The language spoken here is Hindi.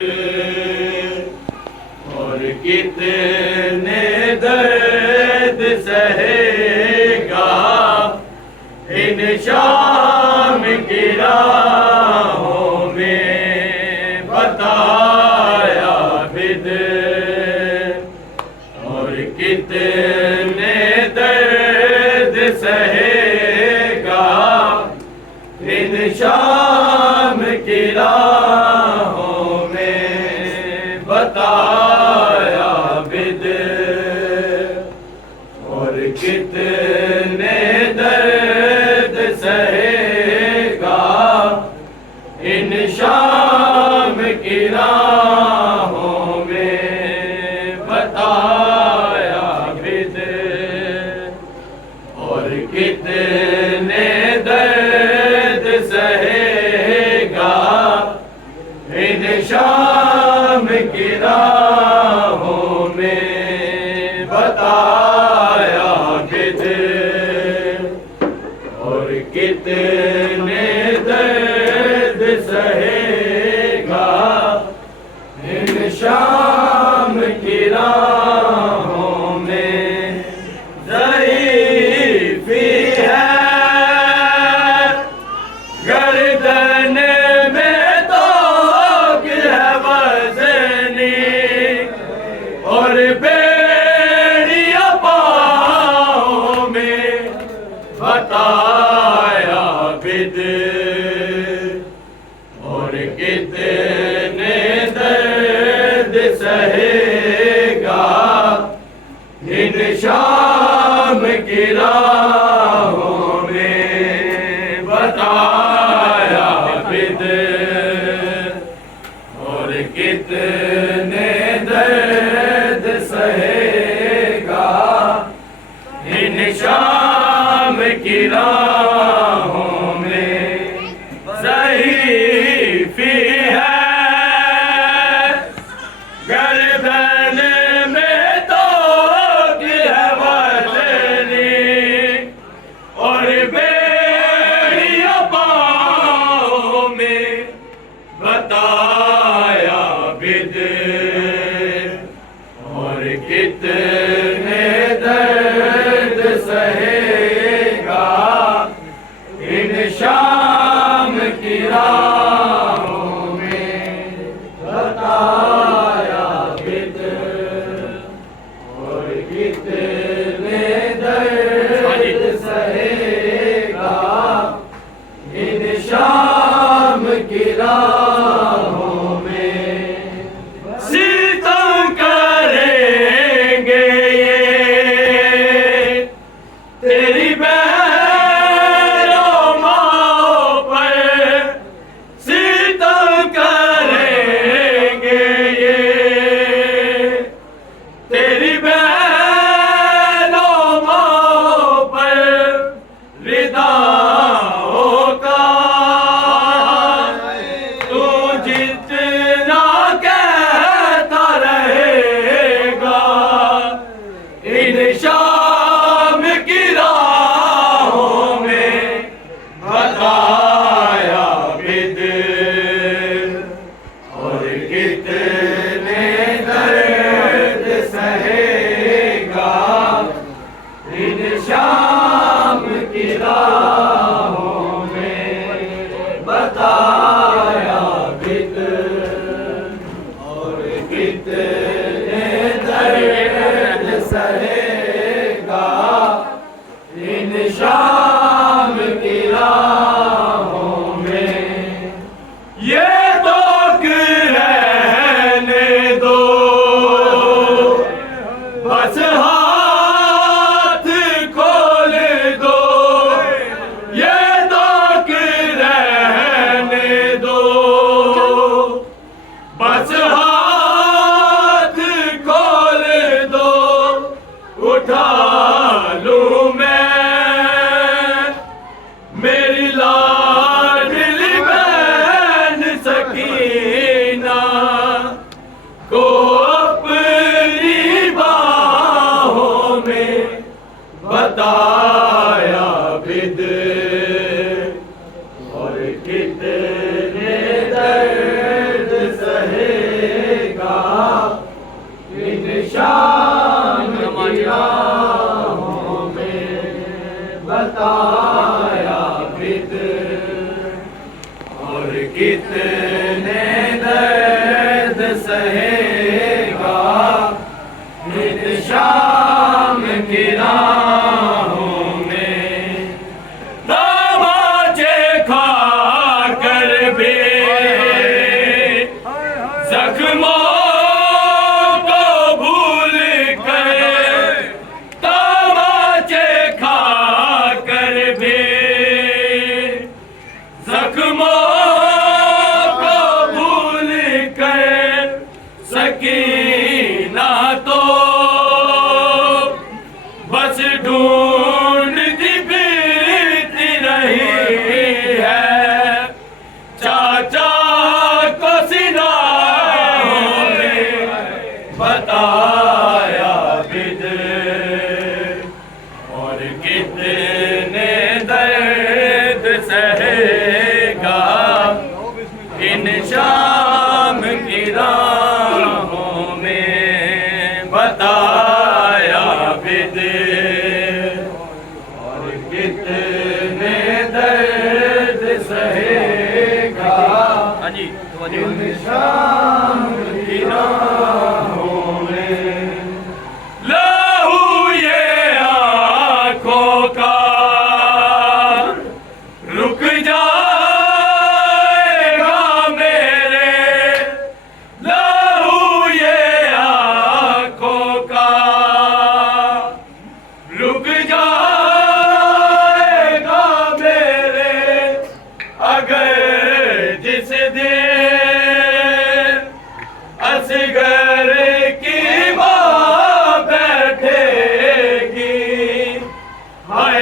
और कितने दर्द सहेगा इन शाम की राहों में बताया बिद। और कितने दर्द सहेगा इन शाम की राहों में बताया बिद। और कितने दर्द सहेगा इन शाम की राहों में बताया बिद। और कितने दर्द सहेगा इन शाम की राहों में बताया बिद। और कितने दर्द सहेगा इन शाम की राहों में। ज़ईफ़ी है गर्दन में तो है वज़नी, और बेड़ियां पाँव में बताया बिद। और कितने दर्द सहेगा इन शाम की राहों में बताया बिद। और कितने दर्द सहेगा इन शाम की राहों में। ज़ईफ़ी है गर्दन में तो है वज़नी, और बेड़ियां पाँव में बताया बिद। और कितने दर्द सहेगा इन शाम की राहों में बताया बिद। और कितने दर्द सहेगा इन शाम की राहों में। सितम करेंगे ये तेरी बहनों माँ पर, सितम करेंगे ये तेरी बहनों माँ पर। रिदाओं का तू जितना कहता रहेगा इन शाम की राहों में बताया बिद। और कितने दर्द सहेगा इन शाम की राहों में बताया बिद। और कितने दर्द सहेगा इन शाम की राहों में। ये तो रहने सहेगा नित शाम की राहों में। तमाचे खा कर भी जख्मों को भूल कर, तमाचे खा कर भी जख्मों को भूल कर, सकीना तो बस ढूंढती फिरती रही है चाचा को सिनारों में बताया विद, और कितने दर्द सहेगा इन शाम की राहों में, बताया विद, और कितने दर्द सहेगा इन शाम की राहों में। लहू ये आँखों का रुक जाएगा मेरे, लहू ये आँखों का रुक जाएगा मेरे, अगर जिस दिन असगर की माँ बैठेगी, हाय